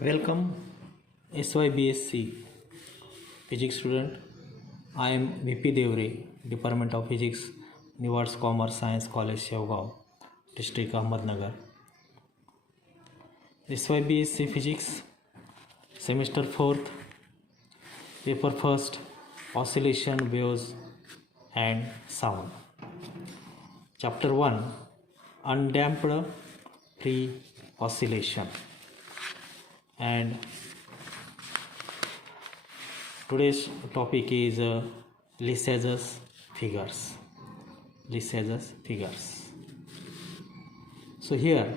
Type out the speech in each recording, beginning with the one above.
Welcome SYBsc Physics student. I am VP Devre, Department of Physics, Niwards Commerce Science College, Shevgaon, District Ahmednagar. SYBsc Physics, Semester 4th, Paper 1st, Oscillation, Waves and Sound. Chapter 1, Undamped Free Oscillation. And today's topic is Lissajous figures. Lissajous figures. So here,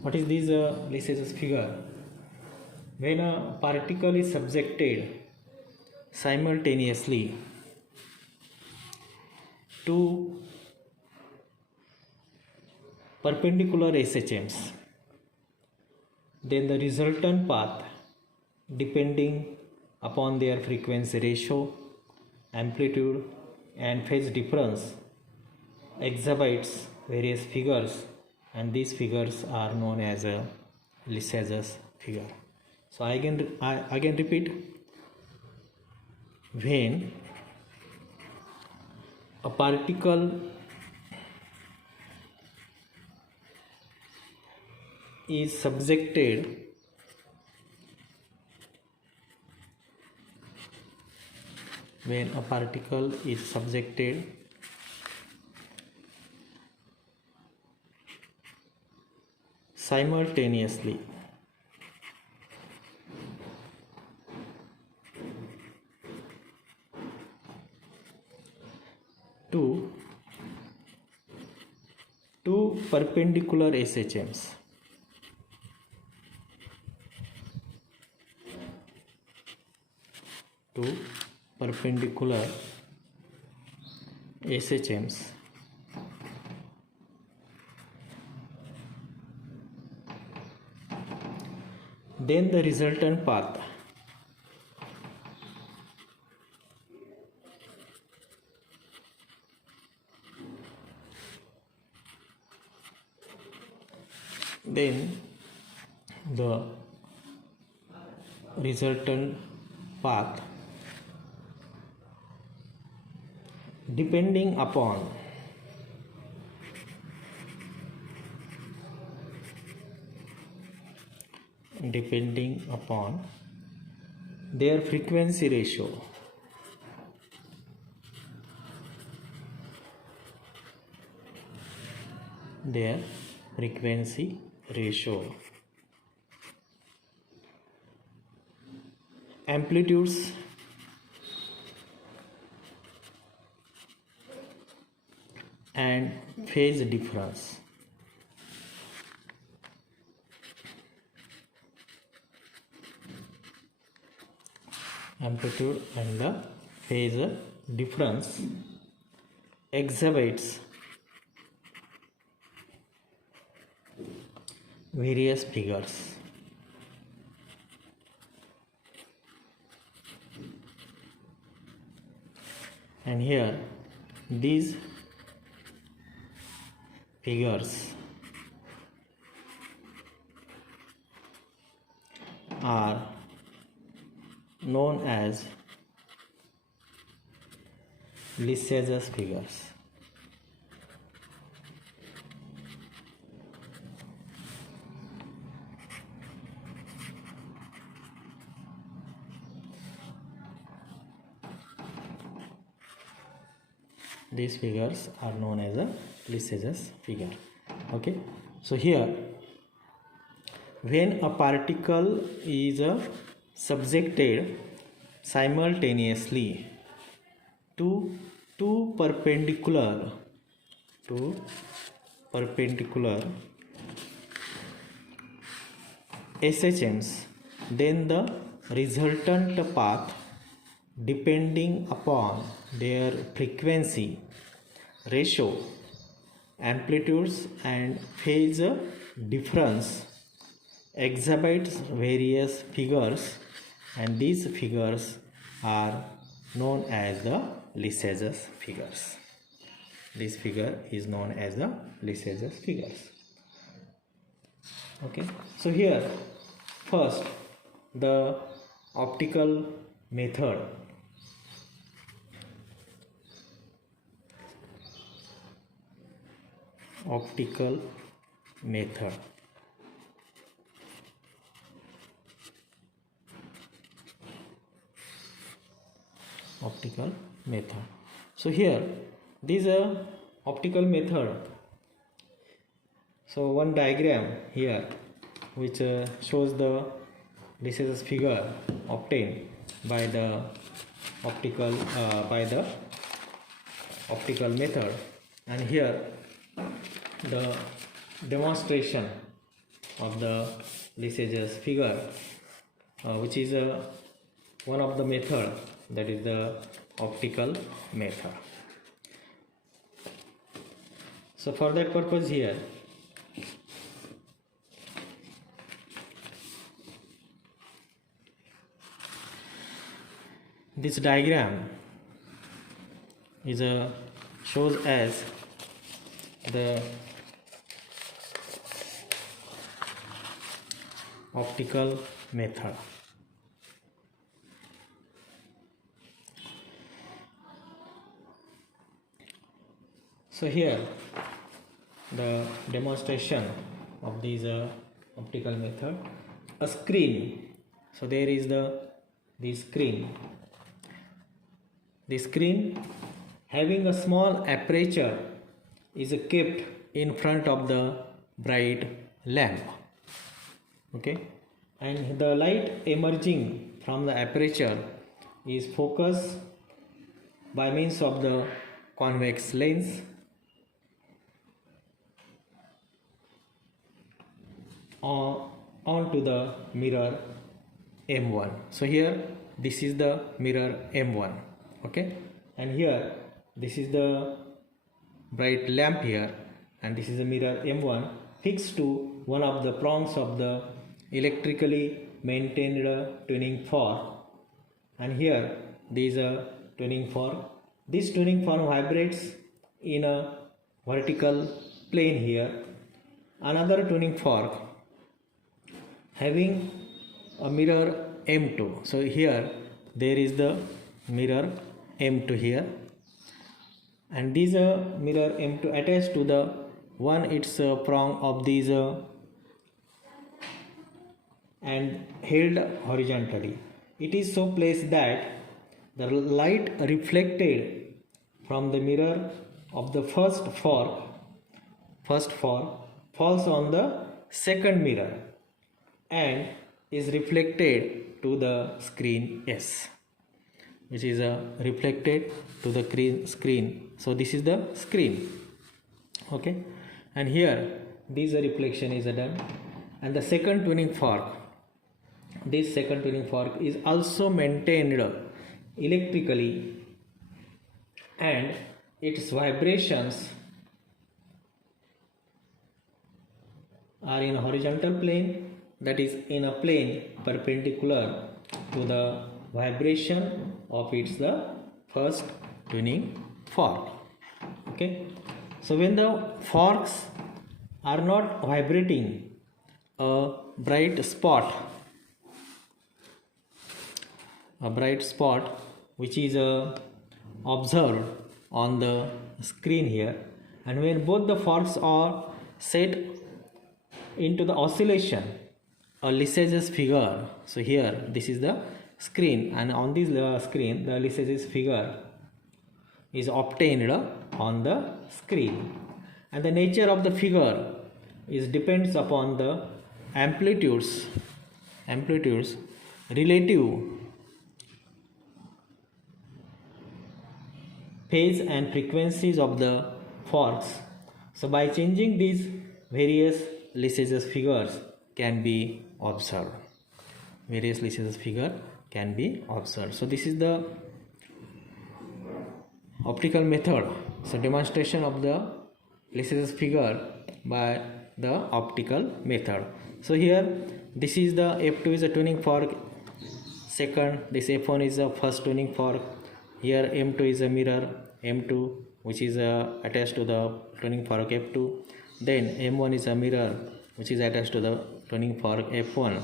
what is this Lissajous figure? When a particle is subjected simultaneously to perpendicular SHMs, then the resultant path, depending upon their frequency ratio, amplitude and phase difference, exhibits various figures, and these figures are known as a Lissajous figure. So I again repeat, when a particle is subjected simultaneously to two perpendicular SHMs, then the resultant path depending upon their frequency ratio, amplitudes and phase difference. Amplitude and the phase difference exhibits various figures. And here these figures are known as Lissajous figures. These figures are known as a Lissajous figure. Okay, so here when a particle is subjected simultaneously to two perpendicular SHMs, then the resultant path, depending upon their frequency ratio, amplitudes and phase difference, exhibits various figures, and these figures are known as the Lissajous figures. This figure is known as the Lissajous figures. Okay, so here first the optical method. Optical method. Optical method. So here this optical method. So one diagram here which shows the Lissajous figure obtained by the optical method, and here the demonstration of the Lissajous figure, which is one of the method, that is the optical method. So for that purpose here this diagram is shows as the optical method. So here the demonstration of this optical method, a screen. So there is the screen. The screen having a small aperture is kept in front of the bright lamp. Okay, and the light emerging from the aperture is focused by means of the convex lens onto the mirror M1. So here this is the mirror M1. Okay, and here this is the bright lamp here, and this is the mirror M1 fixed to one of the prongs of the electrically maintained tuning fork, and here there is a tuning fork. This tuning fork vibrates in a vertical plane here. Another tuning fork having a mirror M2. So here there is the mirror M2 here, and this mirror M2 attached to the its prong of these and held horizontally. It is so placed that the light reflected from the mirror of the first fork falls on the second mirror and is reflected to the screen S, which is reflected to the screen. So this is the screen. Okay, and here this reflection is done, and the second tuning fork, this second tuning fork is also maintained electrically, and its vibrations are in a horizontal plane, that is in a plane perpendicular to the vibration of its the first tuning fork. Okay, so when the forks are not vibrating, a bright spot which is observed on the screen here, and when both the forks are set into the oscillation, a Lissajous figure. So here this is the screen, and on this screen the Lissajous figure is obtained on the screen, and the nature of the figure depends upon the amplitudes relative phase and frequencies of the forks. So by changing these various Lissajous figures can be observed. Various Lissajous figure can be observed. So this is the optical method. So demonstration of the Lissajous figure by the optical method. So here this is the F2 is a tuning fork, second this F1 is the first tuning fork, here M2 is a mirror M2 which is attached to the tuning fork F2, then M1 is a mirror which is attached to the tuning fork F1.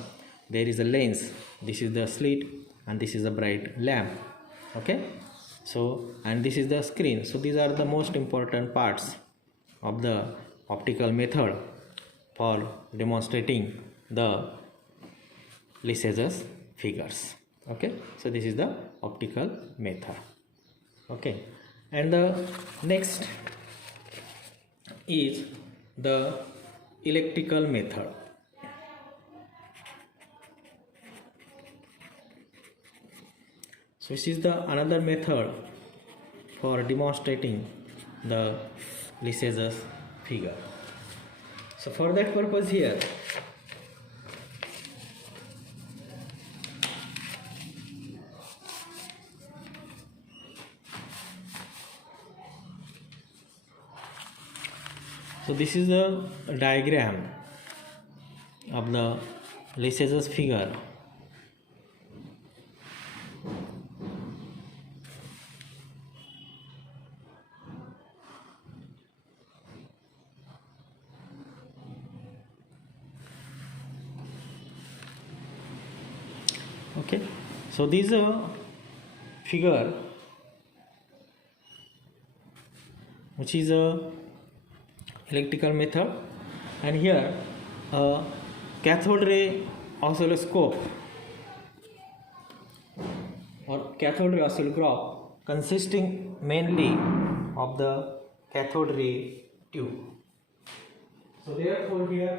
There is a lens, this is the slit, and this is a bright lamp. Okay, so and this is the screen. So these are the most important parts of the optical method for demonstrating the Lissajous figures. Okay, so this is the optical method. Okay, and the next is the electrical method. So this is the another method for demonstrating the Lissajous figure. So for that purpose here, so this is a diagram of the Lissajous figure. Okay, so this is a figure which is a electrical method, and here a cathode ray oscilloscope or cathode ray oscillograph consisting mainly of the cathode ray tube. So therefore here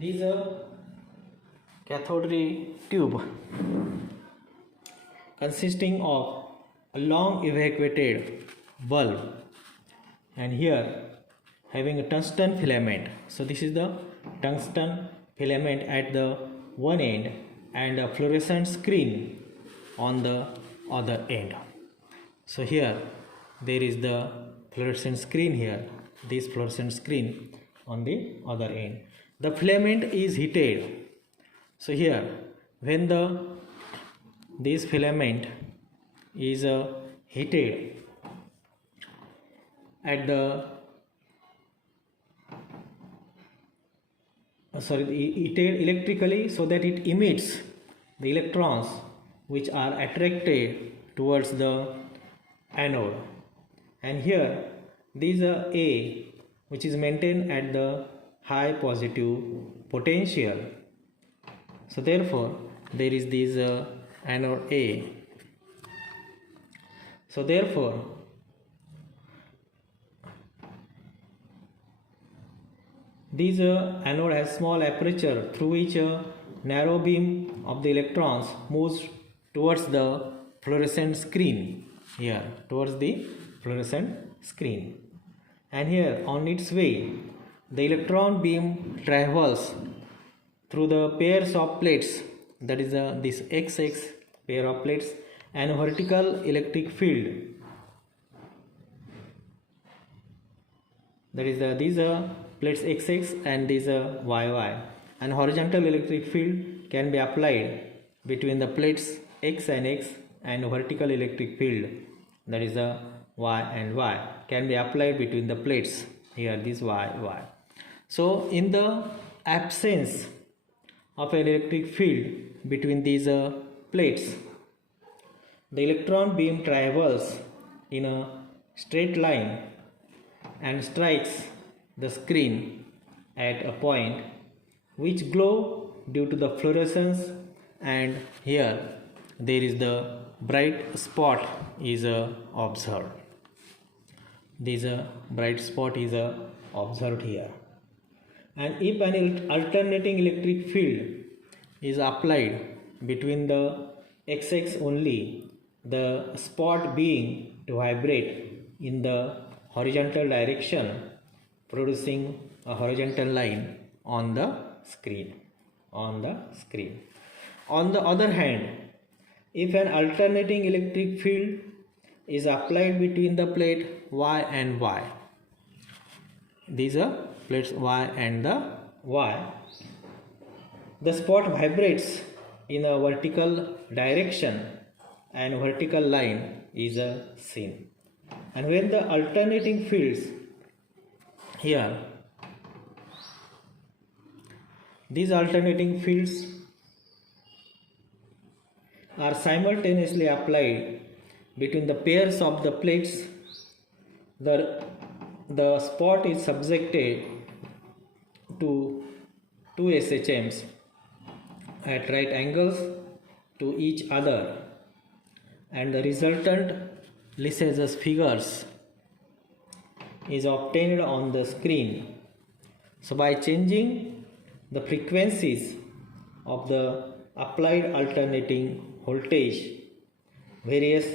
this is a cathode ray tube consisting of a long evacuated bulb, and here having a tungsten filament. So this is the tungsten filament at the one end and a fluorescent screen on the other end. So here there is the fluorescent screen here, this fluorescent screen on the other end. The filament is heated. So here when this filament is heated at the heated electrically, so that it emits the electrons which are attracted towards the anode, and here this A which is maintained at the high positive potential. So therefore there is this anode A. So therefore this anode has small aperture through which a narrow beam of the electrons moves towards the fluorescent screen, here towards the fluorescent screen, and here on its way the electron beam travels through the pairs of plates, that is this XX pair of plates, and a vertical electric field, that is these plates XX and these YY, and horizontal electric field can be applied between the plates X and X, and vertical electric field, that is Y and Y, can be applied between the plates, here this Y. So in the absence of an electric field between these plates, the electron beam travels in a straight line and strikes the screen at a point which glow due to the fluorescence, and here there is the bright spot is observed. This bright spot is observed here, and if an alternating electric field is applied between the XX only, the spot being to vibrate in the horizontal direction, producing a horizontal line on the screen. On the other hand, if an alternating electric field is applied between the plate Y and Y, these are plates Y and the Y, the spot vibrates in a vertical direction and vertical line is seen. And when the alternating fields here, these alternating fields are simultaneously applied between the pairs of the plates, the spot is subjected to two SHMs at right angles to each other, and the resultant Lissajous figures is obtained on the screen. So by changing the frequencies of the applied alternating voltage, various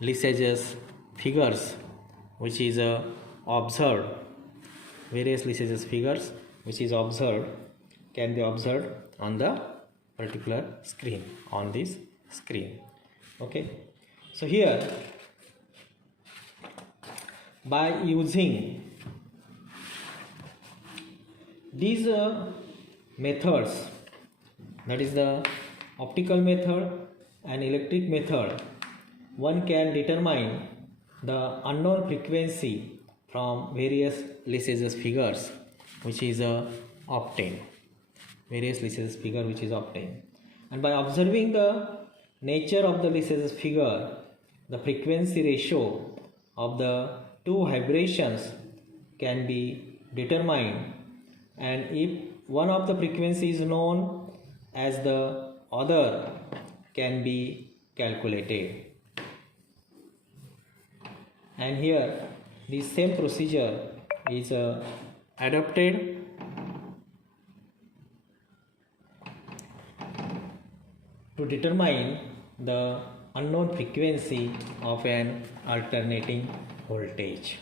Lissajous figures which is observed, various Lissajous figures which is observed can be observed on the particular screen, on this screen. Okay, so here by using these methods, that is the optical method and electric method, one can determine the unknown frequency from various Lissajous figures which is obtained, various Lissajous figure which is obtained. And by observing the nature of the Lissajous figure, the frequency ratio of the two vibrations can be determined, and if one of the frequency is known as the other can be calculated. And here the same procedure is adopted to determine the unknown frequency of an alternating voltage.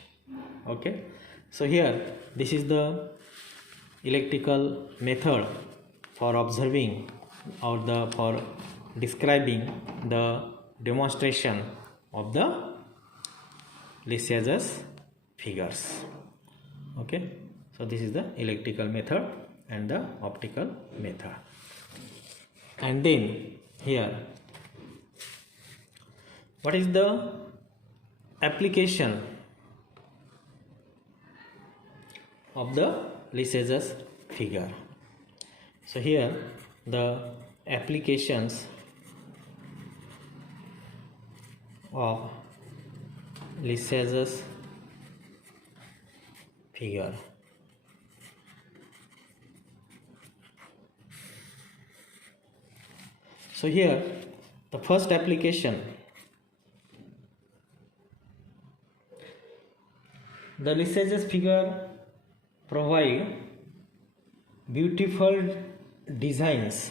Okay, so here this is the electrical method for observing or for describing the demonstration of the Lissajous figures. Okay, so this is the electrical method and the optical method. And then here, what is the application of the Lissajous figure? So here the applications of Lissajous figure. So here the first application, the Lissajous figure provide beautiful designs.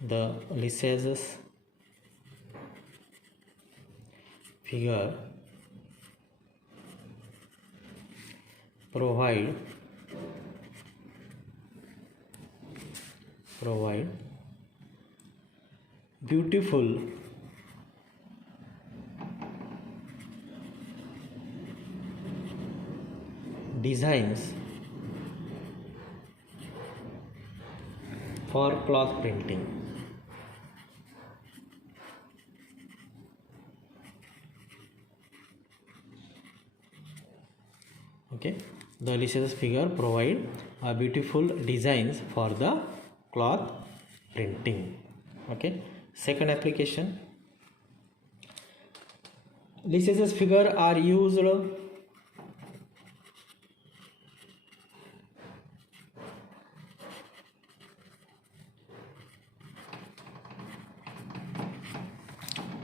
The Lissajous figure provide beautiful designs for cloth printing. Okay, the Lissajous figure provide beautiful designs for the cloth printing. Okay, second application, Lissajous figure are used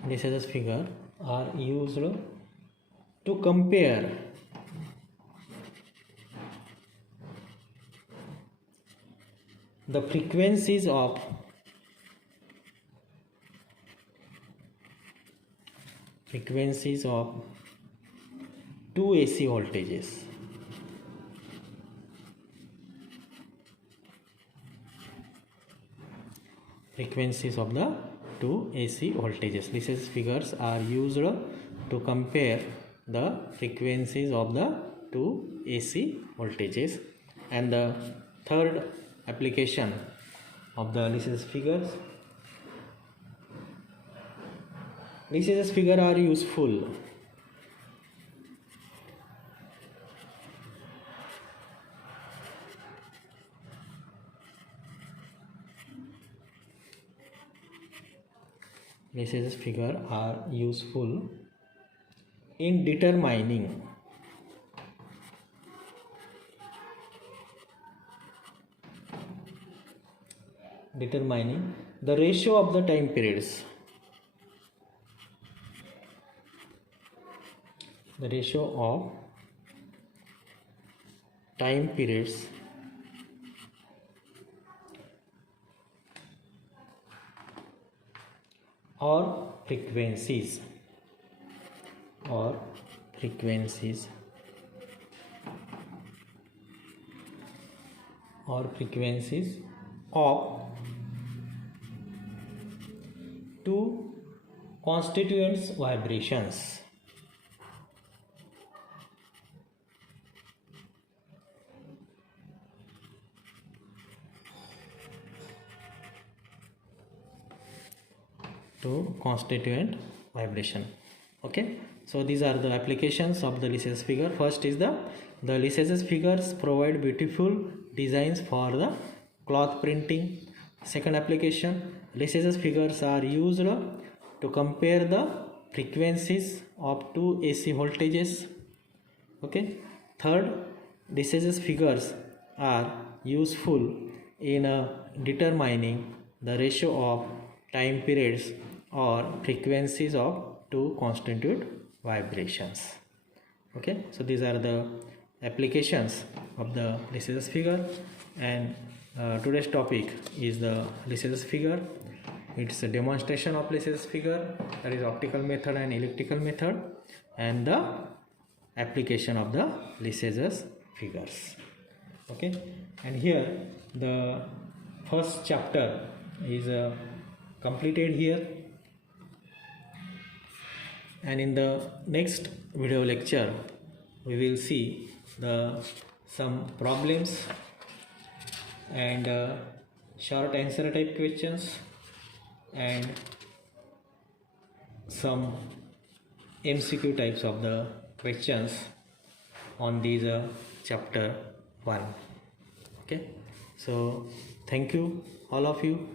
Lissajous figure are used to compare the frequencies of two AC voltages. Frequencies of the two AC voltages. Lissajous figures are used to compare the frequencies of the two AC voltages. And the third application of the Lissajous figures. Lissajous figures are useful Lissajous figures are useful in determining the ratio of the time periods. The ratio of time periods or frequencies of two constituents vibrations. To constituent vibration. Okay, so these are the applications of the Lissajous figure. First is the Lissajous figures provide beautiful designs for the cloth printing. Second application, Lissajous figures are used to compare the frequencies of two AC voltages. Okay. Third, Lissajous figures are useful in determining the ratio of time periods or frequencies of two constituent vibrations. Okay, so these are the applications of the Lissajous figure, and today's topic is the Lissajous figure. It's a demonstration of Lissajous figure, that is optical method and electrical method, and the application of the Lissajous figures. Okay, and here the first chapter is completed here, and in the next video lecture we will see some problems and short answer type questions and some MCQ types of the questions on these chapter 1. Okay, so thank you all of you.